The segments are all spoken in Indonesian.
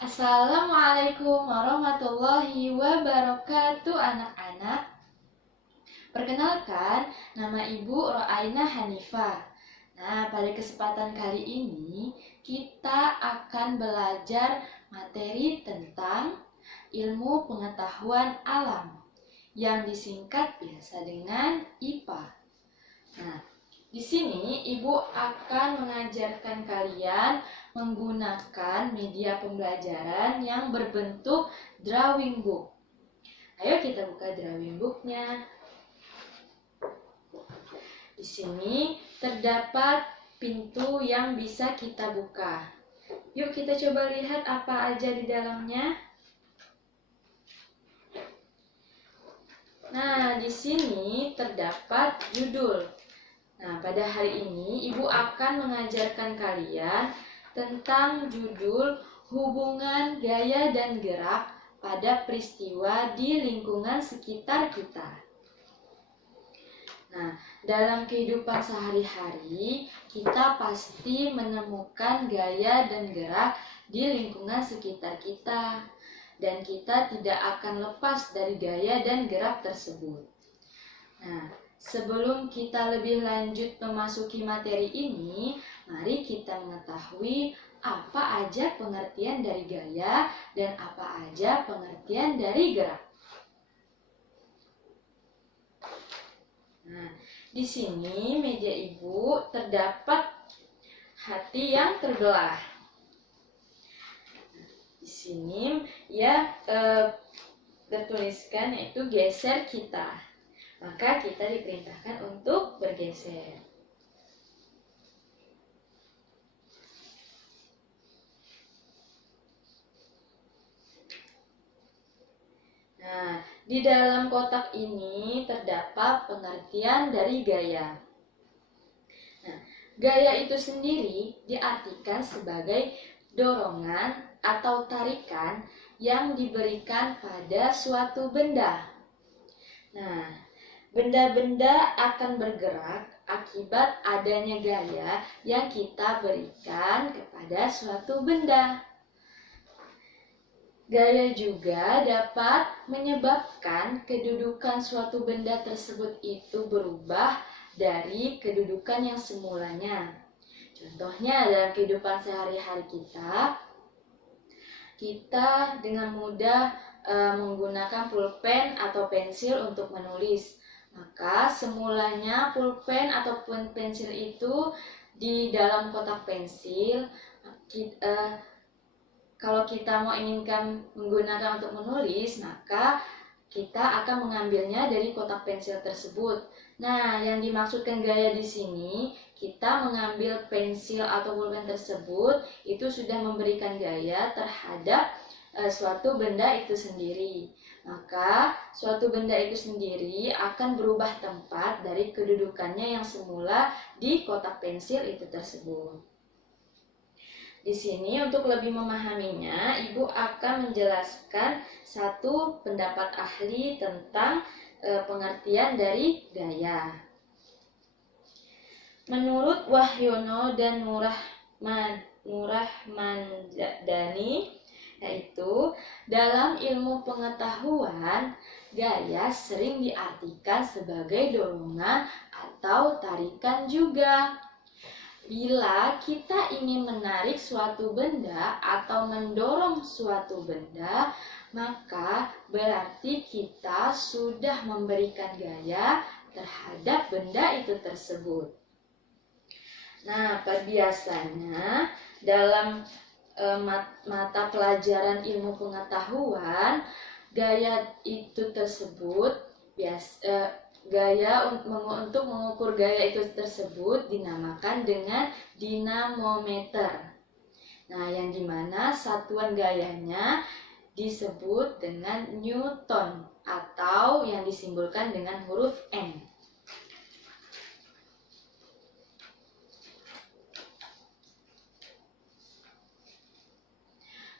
Assalamualaikum warahmatullahi wabarakatuh anak-anak. Perkenalkan, nama Ibu Ro'ainah Hanifah. Nah, pada kesempatan kali ini kita akan belajar materi tentang ilmu pengetahuan alam yang disingkat biasa dengan IPA. Nah, di sini Ibu akan mengajarkan kalian menggunakan media pembelajaran yang berbentuk drawing book. Ayo kita buka drawing booknya. Di sini terdapat pintu yang bisa kita buka. Yuk kita coba lihat apa aja di dalamnya. Nah, di sini terdapat judul. Nah, pada hari ini Ibu akan mengajarkan kalian tentang judul hubungan gaya dan gerak pada peristiwa di lingkungan sekitar kita. Nah, dalam kehidupan sehari-hari, kita pasti menemukan gaya dan gerak di lingkungan sekitar kita. Dan kita tidak akan lepas dari gaya dan gerak tersebut. Nah, sebelum kita lebih lanjut memasuki materi ini, mari kita mengetahui apa aja pengertian dari gaya dan apa aja pengertian dari gerak. Nah, di sini meja Ibu terdapat hati yang terbelah. Di sini ya tertuliskan yaitu geser kita. Maka kita diperintahkan untuk bergeser. Nah, di dalam kotak ini terdapat pengertian dari gaya. Nah, gaya itu sendiri diartikan sebagai dorongan atau tarikan yang diberikan pada suatu benda. Nah, benda-benda akan bergerak akibat adanya gaya yang kita berikan kepada suatu benda. Gaya juga dapat menyebabkan kedudukan suatu benda tersebut itu berubah dari kedudukan yang semulanya. Contohnya dalam kehidupan sehari-hari kita dengan mudah menggunakan pulpen atau pensil untuk menulis. Maka semulanya pulpen ataupun pensil itu di dalam kotak pensil. Kalau kita mau inginkan menggunakan untuk menulis, maka kita akan mengambilnya dari kotak pensil tersebut. Nah, yang dimaksudkan gaya di sini, kita mengambil pensil atau pulpen tersebut, itu sudah memberikan gaya terhadap suatu benda itu sendiri. Maka, suatu benda itu sendiri akan berubah tempat dari kedudukannya yang semula di kotak pensil itu tersebut. Di sini untuk lebih memahaminya, Ibu akan menjelaskan satu pendapat ahli tentang pengertian dari gaya. Menurut Wahyono dan Nurahmandani, yaitu dalam ilmu pengetahuan, gaya sering diartikan sebagai dorongan atau tarikan juga. Bila kita ingin menarik suatu benda atau mendorong suatu benda, maka berarti kita sudah memberikan gaya terhadap benda itu tersebut. Nah, biasanya dalam mata pelajaran ilmu pengetahuan, gaya itu tersebut untuk mengukur gaya itu tersebut dinamakan dengan dinamometer. Nah, yang dimana satuan gayanya disebut dengan Newton atau yang disimbolkan dengan huruf N.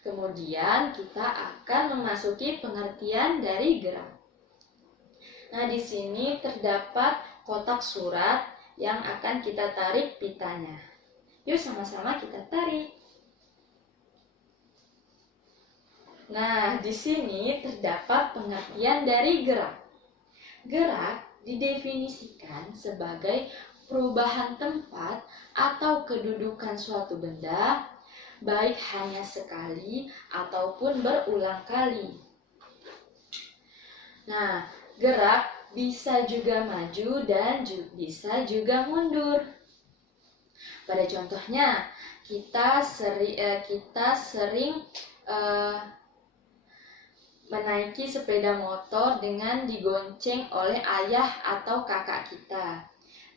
Kemudian kita akan memasuki pengertian dari gerak. Nah, di sini terdapat kotak surat yang akan kita tarik pitanya. Yuk sama-sama kita tarik. Nah, di sini terdapat pengertian dari gerak. Gerak didefinisikan sebagai perubahan tempat atau kedudukan suatu benda, baik hanya sekali ataupun berulang kali. Nah, gerak bisa juga maju dan bisa juga mundur. Pada contohnya, kita sering menaiki sepeda motor dengan digonceng oleh ayah atau kakak kita.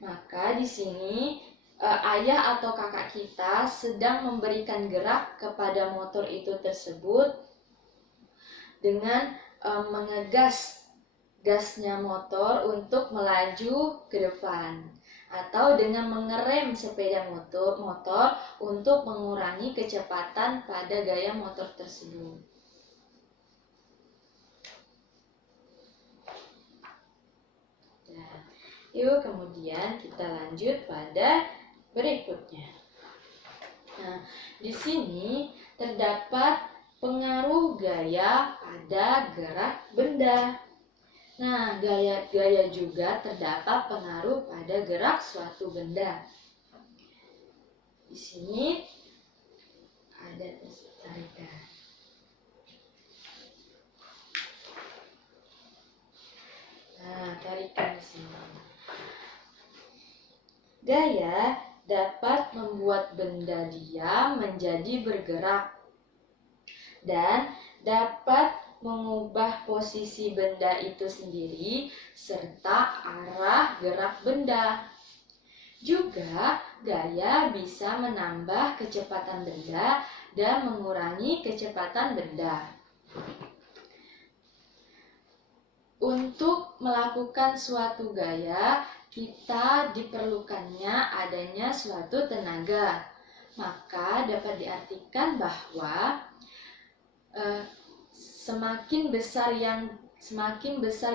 Maka di sini ayah atau kakak kita sedang memberikan gerak kepada motor itu tersebut dengan mengegas gasnya motor untuk melaju ke depan, atau dengan mengerem sepeda motor untuk mengurangi kecepatan pada gaya motor tersebut. Nah, yuk kemudian kita lanjut pada berikutnya. Nah, di sini terdapat pengaruh gaya pada gerak benda. Nah, gaya juga terdapat pengaruh pada gerak suatu benda. Di sini ada tarikan. Nah, tarikan di sini. Gaya dapat membuat benda diam menjadi bergerak dan dapat mengubah posisi benda itu sendiri serta arah gerak benda. Juga, gaya bisa menambah kecepatan benda dan mengurangi kecepatan benda. Untuk melakukan suatu gaya, kita diperlukannya adanya suatu tenaga. Maka dapat diartikan bahwa semakin besar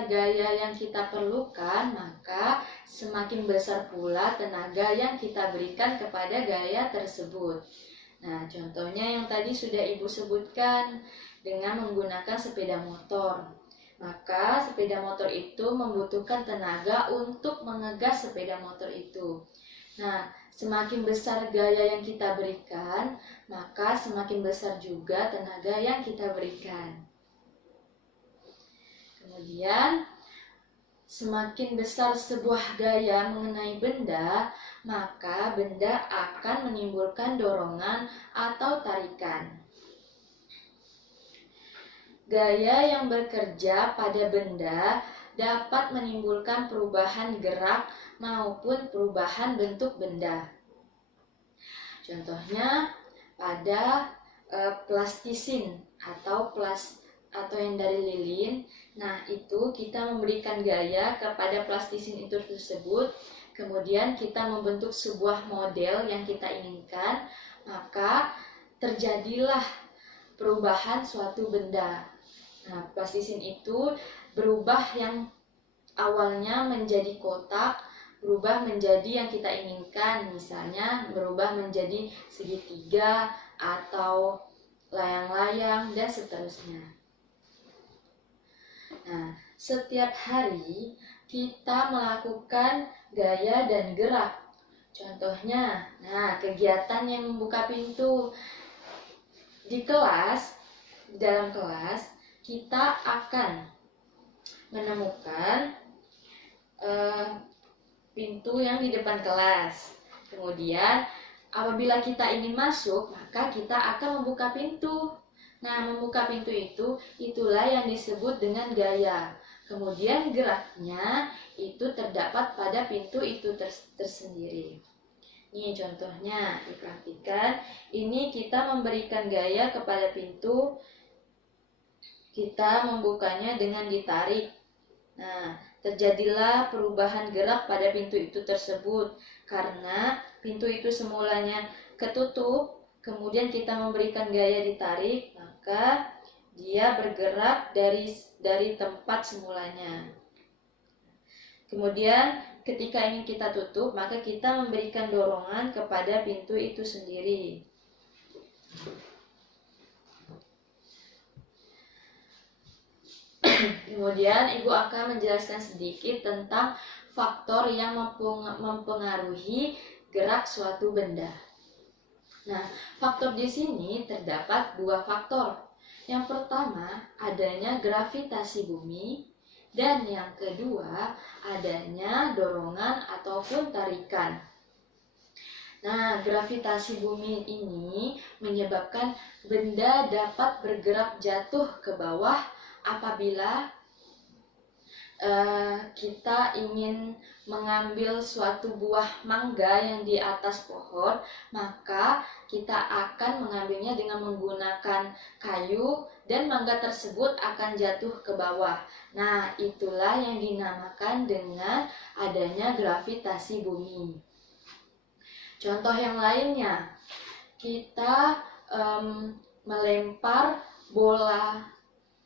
gaya yang kita perlukan, maka semakin besar pula tenaga yang kita berikan kepada gaya tersebut. Nah, contohnya yang tadi sudah Ibu sebutkan dengan menggunakan sepeda motor. Maka sepeda motor itu membutuhkan tenaga untuk mengegas sepeda motor itu. Nah, semakin besar gaya yang kita berikan, maka semakin besar juga tenaga yang kita berikan. Kemudian, semakin besar sebuah gaya mengenai benda, maka benda akan menimbulkan dorongan atau tarikan. Gaya yang bekerja pada benda dapat menimbulkan perubahan gerak maupun perubahan bentuk benda. Contohnya pada plastisin atau yang dari lilin. Nah, itu kita memberikan gaya kepada plastisin itu tersebut, kemudian kita membentuk sebuah model yang kita inginkan, maka terjadilah perubahan suatu benda. Nah, plastisin itu berubah yang awalnya menjadi kotak, berubah menjadi yang kita inginkan, misalnya berubah menjadi segitiga atau layang-layang dan seterusnya. Nah, setiap hari kita melakukan gaya dan gerak. Contohnya, kegiatan yang membuka pintu di kelas, di dalam kelas kita akan menemukan pintu yang di depan kelas. Kemudian apabila kita ingin masuk, maka kita akan membuka pintu. Nah, membuka pintu itulah yang disebut dengan gaya. Kemudian geraknya itu terdapat pada pintu itu tersendiri. Ini contohnya, diperhatikan. Ini kita memberikan gaya kepada pintu. Kita membukanya dengan ditarik. Nah, terjadilah perubahan gerak pada pintu itu tersebut karena pintu itu semulanya ketutup, kemudian kita memberikan gaya ditarik, maka dia bergerak dari tempat semulanya. Kemudian ketika ingin kita tutup, maka kita memberikan dorongan kepada pintu itu sendiri. Kemudian Ibu akan menjelaskan sedikit tentang faktor yang mempengaruhi gerak suatu benda. Nah, faktor di sini terdapat dua faktor. Yang pertama, adanya gravitasi bumi, dan yang kedua, adanya dorongan ataupun tarikan. Nah, gravitasi bumi ini menyebabkan benda dapat bergerak jatuh ke bawah apabila kita ingin mengambil suatu buah mangga yang di atas pohon, maka kita akan mengambilnya dengan menggunakan kayu dan mangga tersebut akan jatuh ke bawah. Nah, itulah yang dinamakan dengan adanya gravitasi bumi. Contoh yang lainnya, kita melempar bola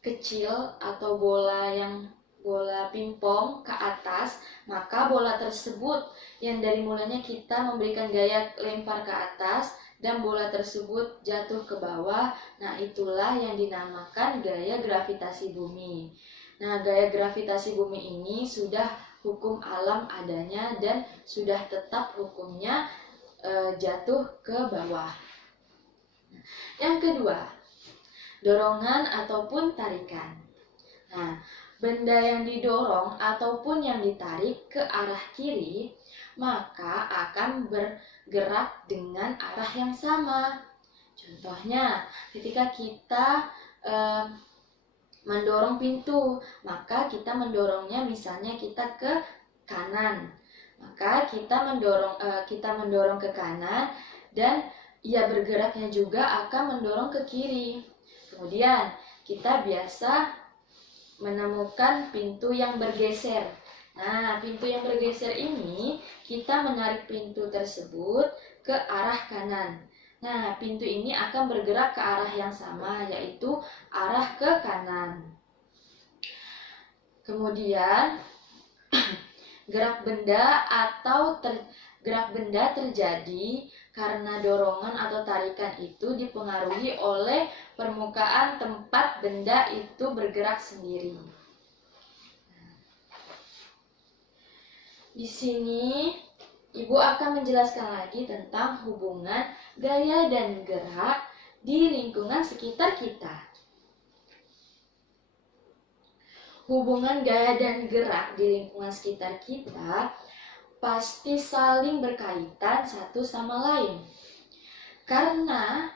kecil atau bola pingpong ke atas, maka bola tersebut yang dari mulanya kita memberikan gaya lempar ke atas dan bola tersebut jatuh ke bawah. Nah, itulah yang dinamakan gaya gravitasi bumi. Nah, gaya gravitasi bumi ini sudah hukum alam adanya dan sudah tetap hukumnya jatuh ke bawah. Yang kedua, dorongan ataupun tarikan. Nah, benda yang didorong ataupun yang ditarik ke arah kiri, maka akan bergerak dengan arah yang sama. Contohnya, ketika kita mendorong pintu, maka kita mendorongnya misalnya kita ke kanan. Maka kita mendorong ke kanan dan ia bergeraknya juga akan mendorong ke kiri. Kemudian kita biasa menemukan pintu yang bergeser. Nah, pintu yang bergeser ini kita menarik pintu tersebut ke arah kanan. Nah, pintu ini akan bergerak ke arah yang sama, yaitu arah ke kanan. Kemudian gerak benda terjadi karena dorongan atau tarikan itu dipengaruhi oleh permukaan tempat benda itu bergerak sendiri. Di sini Ibu akan menjelaskan lagi tentang hubungan gaya dan gerak di lingkungan sekitar kita. Hubungan gaya dan gerak di lingkungan sekitar kita pasti saling berkaitan satu sama lain. Karena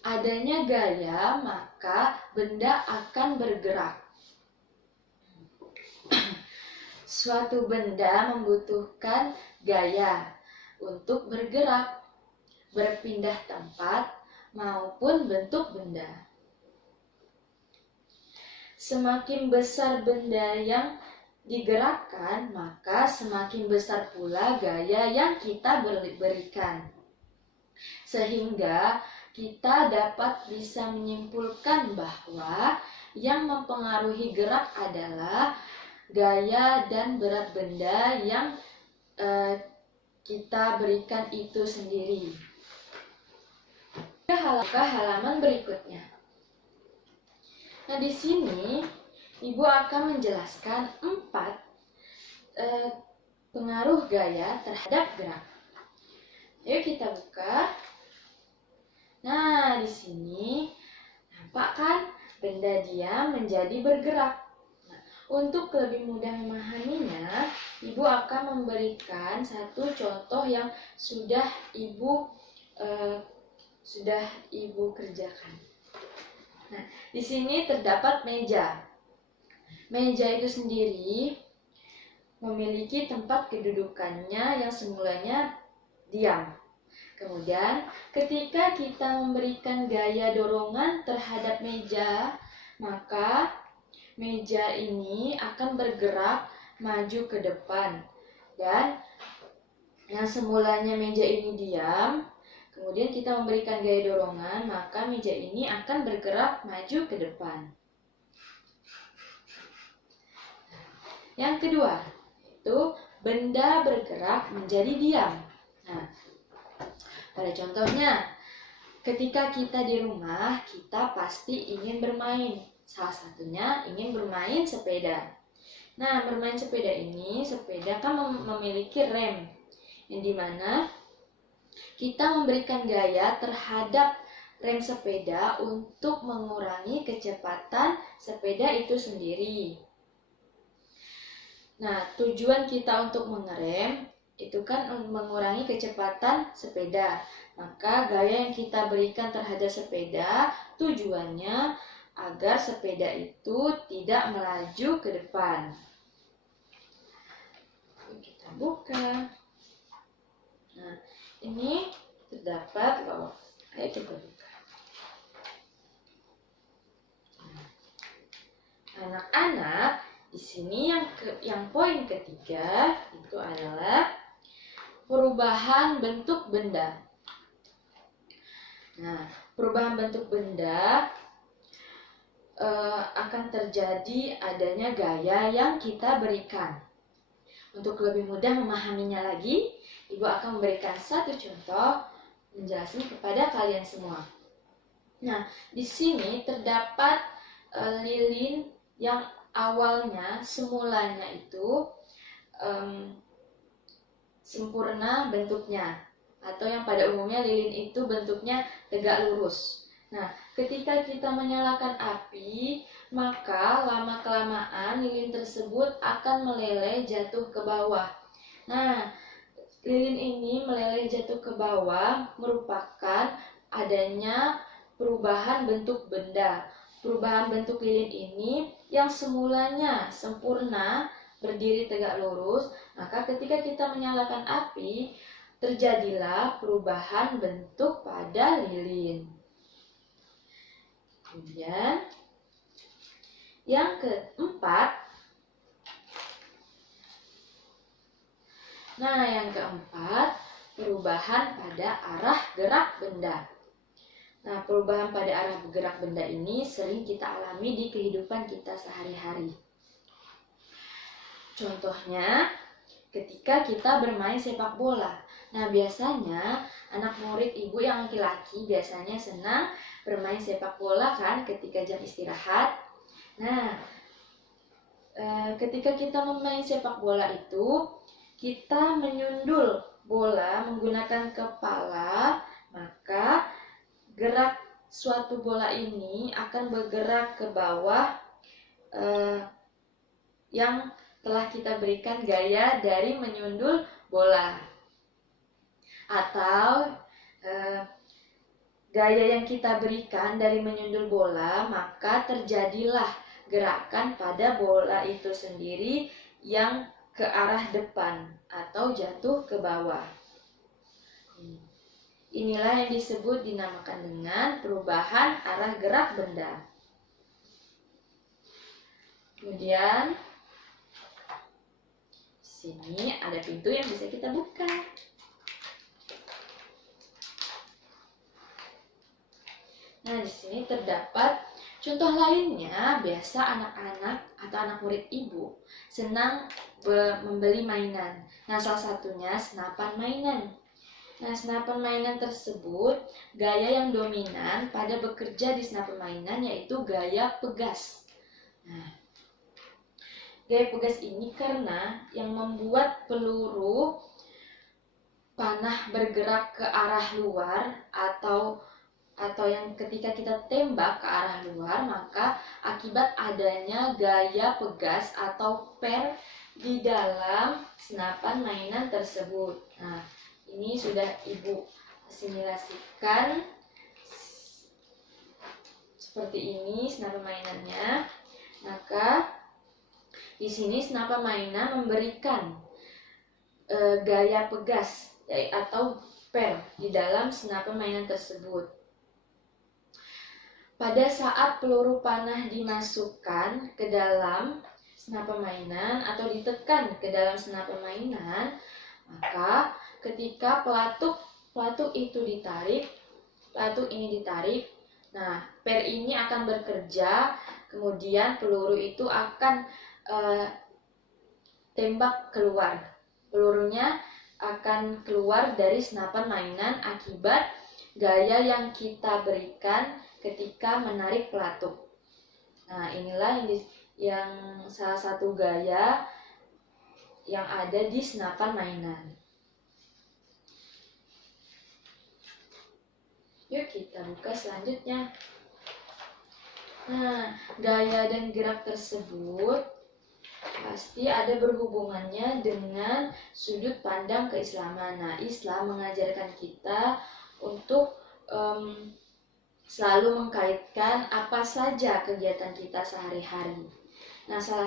adanya gaya, maka benda akan bergerak. Suatu benda membutuhkan gaya untuk bergerak, berpindah tempat, maupun bentuk benda. Semakin besar benda yang digerakkan, maka semakin besar pula gaya yang kita berikan. Sehingga kita dapat bisa menyimpulkan bahwa yang mempengaruhi gerak adalah gaya dan berat benda yang kita berikan itu sendiri. Ke halaman berikutnya. Nah, di sini Ibu akan menjelaskan 4 pengaruh gaya terhadap gerak. Yuk kita buka. Nah, di sini nampak kan benda diam menjadi bergerak. Nah, untuk lebih mudah memahaminya, Ibu akan memberikan satu contoh yang sudah Ibu kerjakan. Nah, di sini terdapat meja. Meja itu sendiri memiliki tempat kedudukannya yang semulanya diam. Kemudian, ketika kita memberikan gaya dorongan terhadap meja, maka meja ini akan bergerak maju ke depan. Dan yang semulanya meja ini diam, kemudian kita memberikan gaya dorongan, maka meja ini akan bergerak maju ke depan. Yang kedua, itu benda bergerak menjadi diam. Nah, pada contohnya, ketika kita di rumah, kita pasti ingin bermain. Salah satunya ingin bermain sepeda. Nah, bermain sepeda ini, sepeda kan memiliki rem, yang dimana kita memberikan gaya terhadap rem sepeda untuk mengurangi kecepatan sepeda itu sendiri. Nah, tujuan kita untuk mengerem itu kan mengurangi kecepatan sepeda. Maka gaya yang kita berikan terhadap sepeda tujuannya agar sepeda itu tidak melaju ke depan. Kita buka. Nah, ini terdapat loh. Ayo coba buka. Anak-anak, di sini yang poin ketiga itu adalah perubahan bentuk benda. Nah, perubahan bentuk benda akan terjadi adanya gaya yang kita berikan. Untuk lebih mudah memahaminya lagi, Ibu akan memberikan satu contoh menjelaskan kepada kalian semua. Nah, di sini terdapat lilin yang awalnya semulanya itu sempurna bentuknya, atau yang pada umumnya lilin itu bentuknya tegak lurus. Nah, ketika kita menyalakan api, maka lama-kelamaan lilin tersebut akan meleleh jatuh ke bawah. Nah, lilin ini meleleh jatuh ke bawah merupakan adanya perubahan bentuk benda. Perubahan bentuk lilin ini yang semulanya sempurna, berdiri tegak lurus, maka ketika kita menyalakan api, terjadilah perubahan bentuk pada lilin. Kemudian yang keempat, perubahan pada arah gerak benda. Nah, perubahan pada arah gerak benda ini sering kita alami di kehidupan kita sehari-hari. Contohnya, ketika kita bermain sepak bola. Nah, biasanya anak murid ibu yang laki-laki biasanya senang bermain sepak bola kan ketika jam istirahat. Nah, ketika kita bermain sepak bola itu, kita menyundul bola menggunakan kepala, maka gerak suatu bola ini akan bergerak ke bawah yang telah kita berikan gaya dari menyundul bola. Atau gaya yang kita berikan dari menyundul bola, maka terjadilah gerakan pada bola itu sendiri yang ke arah depan atau jatuh ke bawah. Inilah yang dinamakan dengan perubahan arah gerak benda. Kemudian sini ada pintu yang bisa kita buka. Nah, di sini terdapat contoh lainnya. Biasa anak-anak atau anak murid ibu senang membeli mainan. Nah, salah satunya senapan mainan. Nah, senapan mainan tersebut, gaya yang dominan pada bekerja di senapan mainan yaitu gaya pegas. Nah, gaya pegas ini karena yang membuat peluru panah bergerak ke arah luar atau yang ketika kita tembak ke arah luar, maka akibat adanya gaya pegas atau per di dalam senapan mainan tersebut. Nah, ini sudah ibu simulasikan seperti ini senapan mainannya. Maka di sini senapan mainan memberikan gaya pegas atau per di dalam senapan mainan tersebut. Pada saat peluru panah dimasukkan ke dalam senapan mainan atau ditekan ke dalam senapan mainan, maka ketika pelatuk itu ditarik, pelatuk ini ditarik, nah per ini akan bekerja, kemudian peluru itu akan tembak keluar. Pelurunya akan keluar dari senapan mainan akibat gaya yang kita berikan ketika menarik pelatuk. Nah, inilah yang salah satu gaya yang ada di senapan mainan. Yuk kita buka selanjutnya. Nah, gaya dan gerak tersebut pasti ada berhubungannya dengan sudut pandang keislaman. Nah, Islam mengajarkan kita untuk selalu mengkaitkan apa saja kegiatan kita sehari-hari. Nah, salah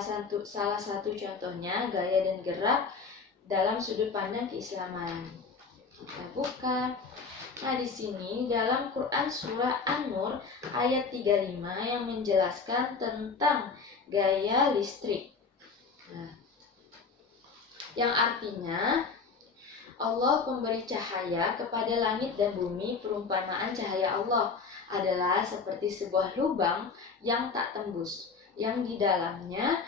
satu contohnya gaya dan gerak dalam sudut pandang keislaman. Kita buka. Nah, di sini dalam Quran surah An-Nur ayat 35 yang menjelaskan tentang gaya listrik. Nah, yang artinya Allah pemberi cahaya kepada langit dan bumi. Perumpamaan cahaya Allah adalah seperti sebuah lubang yang tak tembus, yang di dalamnya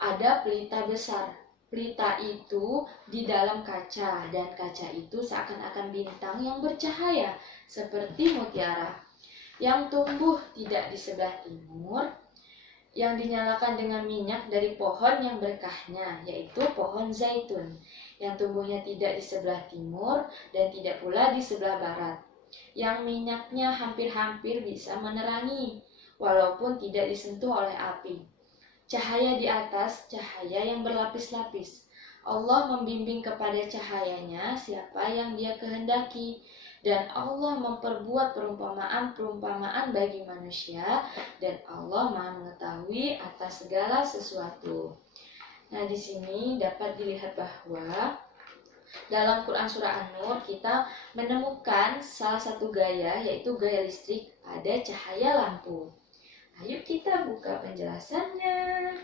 ada pelita besar. Pelita itu di dalam kaca, dan kaca itu seakan-akan bintang yang bercahaya seperti mutiara, yang tumbuh tidak di sebelah timur, yang dinyalakan dengan minyak dari pohon yang berkahnya, yaitu pohon zaitun, yang tumbuhnya tidak di sebelah timur dan tidak pula di sebelah barat, yang minyaknya hampir-hampir bisa menerangi, walaupun tidak disentuh oleh api. Cahaya di atas cahaya yang berlapis-lapis. Allah membimbing kepada cahayanya siapa yang Dia kehendaki, dan Allah memperbuat perumpamaan-perumpamaan bagi manusia, dan Allah Maha mengetahui atas segala sesuatu. Nah, di sini dapat dilihat bahwa dalam Quran surah An-Nur kita menemukan salah satu gaya, yaitu gaya listrik pada cahaya lampu. Ayo kita buka penjelasannya.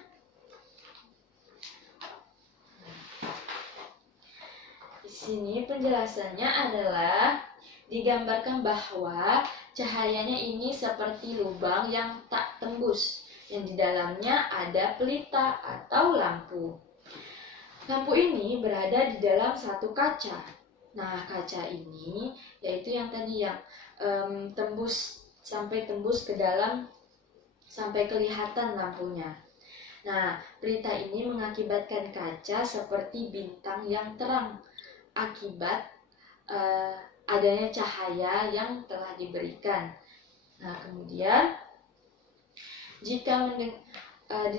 Di sini penjelasannya adalah digambarkan bahwa cahayanya ini seperti lubang yang tak tembus, yang di dalamnya ada pelita atau lampu. Lampu ini berada di dalam satu kaca. Nah, kaca ini yaitu yang tadi yang tembus ke dalam sampai kelihatan lampunya. Nah, pelita ini mengakibatkan kaca seperti bintang yang terang akibat adanya cahaya yang telah diberikan. Nah, kemudian di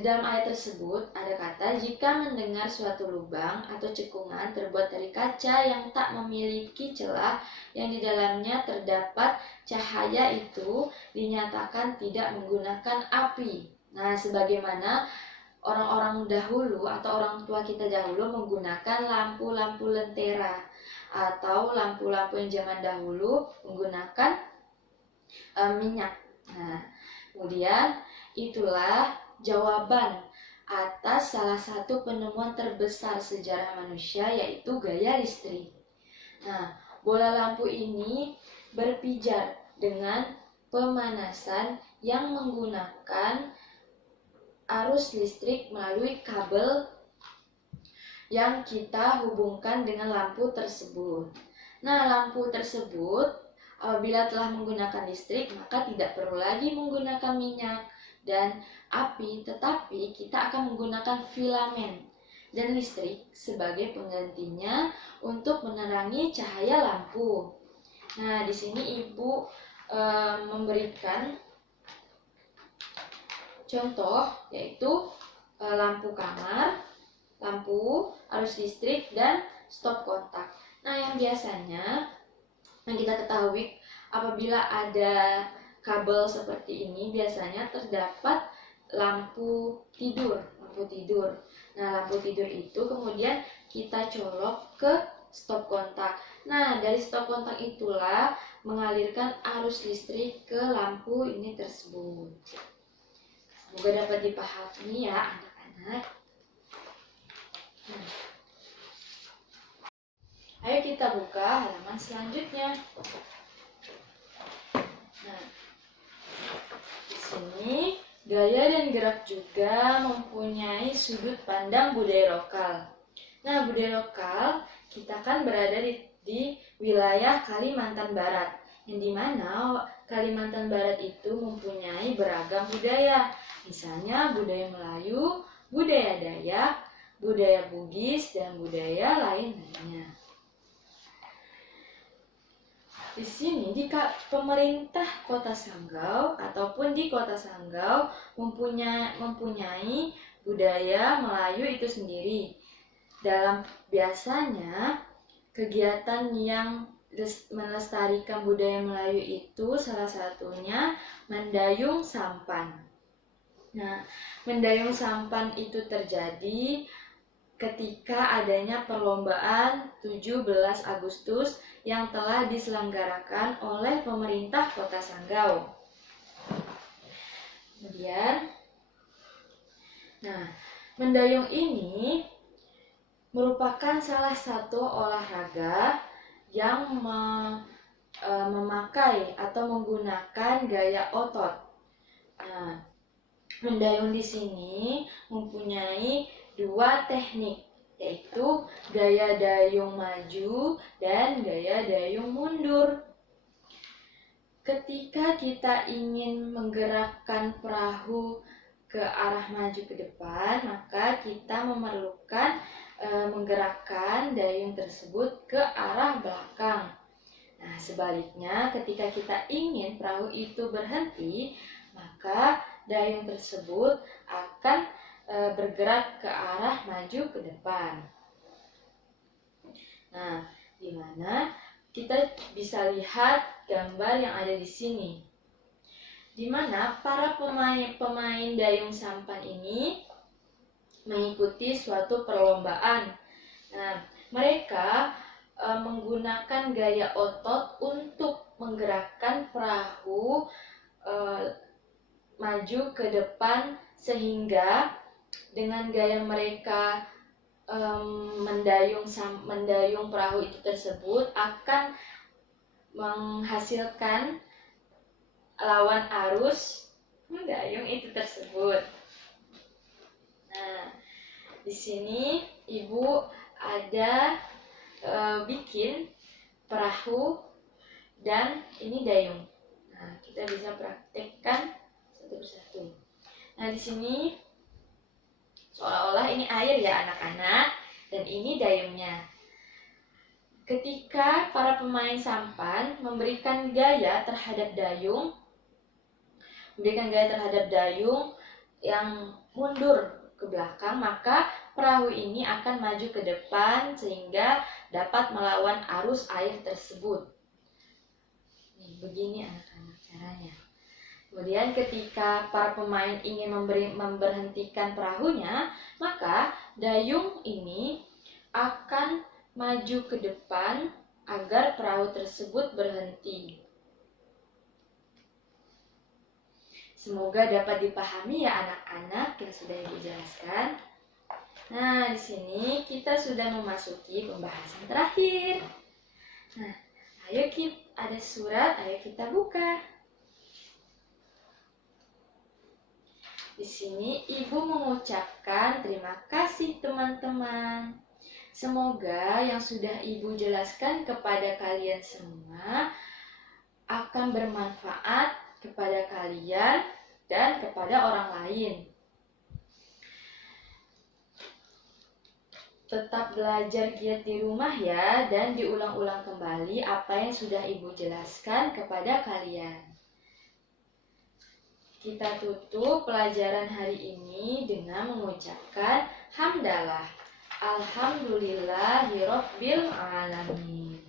dalam ayat tersebut ada kata, jika mendengar suatu lubang atau cekungan terbuat dari kaca yang tak memiliki celah, yang di dalamnya terdapat cahaya, itu dinyatakan tidak menggunakan api. Nah, sebagaimana orang-orang dahulu atau orang tua kita dahulu menggunakan lampu-lampu lentera atau lampu-lampu yang zaman dahulu menggunakan minyak. Nah, kemudian itulah jawaban atas salah satu penemuan terbesar sejarah manusia, yaitu gaya listrik. Nah, bola lampu ini berpijar dengan pemanasan yang menggunakan arus listrik melalui kabel yang kita hubungkan dengan lampu tersebut. Nah, lampu tersebut apabila telah menggunakan listrik, maka tidak perlu lagi menggunakan minyak dan api, tetapi kita akan menggunakan filamen dan listrik sebagai penggantinya untuk menerangi cahaya lampu. Nah, di sini Ibu memberikan contoh, yaitu lampu kamar, lampu arus listrik, dan stop kontak. Nah, yang biasanya yang kita ketahui apabila ada kabel seperti ini, biasanya terdapat lampu tidur. Nah, lampu tidur itu kemudian kita colok ke stop kontak. Nah, dari stop kontak itulah mengalirkan arus listrik ke lampu ini tersebut. Semoga dapat dipahami ya anak-anak. Ayo kita buka halaman selanjutnya. Nah, di sini gaya dan gerak juga mempunyai sudut pandang budaya lokal. Nah, budaya lokal kita kan berada di wilayah Kalimantan Barat, yang dimana Kalimantan Barat itu mempunyai beragam budaya. Misalnya budaya Melayu, budaya Dayak, budaya Bugis, dan budaya lain-lainnya. Di sini pemerintah Kota Sanggau ataupun di Kota Sanggau mempunyai budaya Melayu itu sendiri. Biasanya kegiatan yang melestarikan budaya Melayu itu salah satunya mendayung sampan. Nah, mendayung sampan itu terjadi ketika adanya perlombaan 17 Agustus yang telah diselenggarakan oleh pemerintah Kota Sanggau. Kemudian, mendayung ini merupakan salah satu olahraga yang memakai atau menggunakan gaya otot. Nah, mendayung di sini mempunyai 2 teknik, yaitu gaya dayung maju dan gaya dayung mundur. Ketika kita ingin menggerakkan perahu ke arah maju ke depan, maka kita memerlukan menggerakkan dayung tersebut ke arah belakang. Nah, sebaliknya ketika kita ingin perahu itu berhenti, maka dayung tersebut akan bergerak ke arah maju ke depan. Nah, di mana kita bisa lihat gambar yang ada di sini, di mana para pemain dayung sampan ini mengikuti suatu perlombaan. Nah, mereka menggunakan gaya otot untuk menggerakkan perahu maju ke depan, sehingga dengan gaya mereka mendayung perahu itu tersebut akan menghasilkan lawan arus mendayung itu tersebut. Nah, di sini Ibu ada bikin perahu dan ini dayung. Nah, kita bisa praktekkan satu persatu. Nah, di sini seolah-olah ini air ya anak-anak, dan ini dayungnya. Ketika para pemain sampan memberikan gaya terhadap dayung yang mundur ke belakang, maka perahu ini akan maju ke depan sehingga dapat melawan arus air tersebut. Begini anak-anak caranya. Kemudian ketika para pemain ingin memberhentikan perahunya, maka dayung ini akan maju ke depan agar perahu tersebut berhenti. Semoga dapat dipahami ya anak-anak yang sudah Ibu jelaskan. Nah, di sini kita sudah memasuki pembahasan terakhir. Nah, ada surat, ayo kita buka. Di sini Ibu mengucapkan terima kasih teman-teman. Semoga yang sudah Ibu jelaskan kepada kalian semua akan bermanfaat kepada kalian dan kepada orang lain. Tetap belajar giat di rumah ya, dan diulang-ulang kembali apa yang sudah Ibu jelaskan kepada kalian. Kita tutup pelajaran hari ini dengan mengucapkan hamdalah. Alhamdulillahirabbil alamin.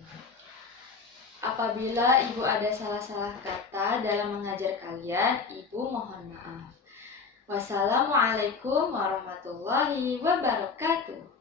Apabila Ibu ada salah-salah kata dalam mengajar kalian, Ibu mohon maaf. Wassalamualaikum warahmatullahi wabarakatuh.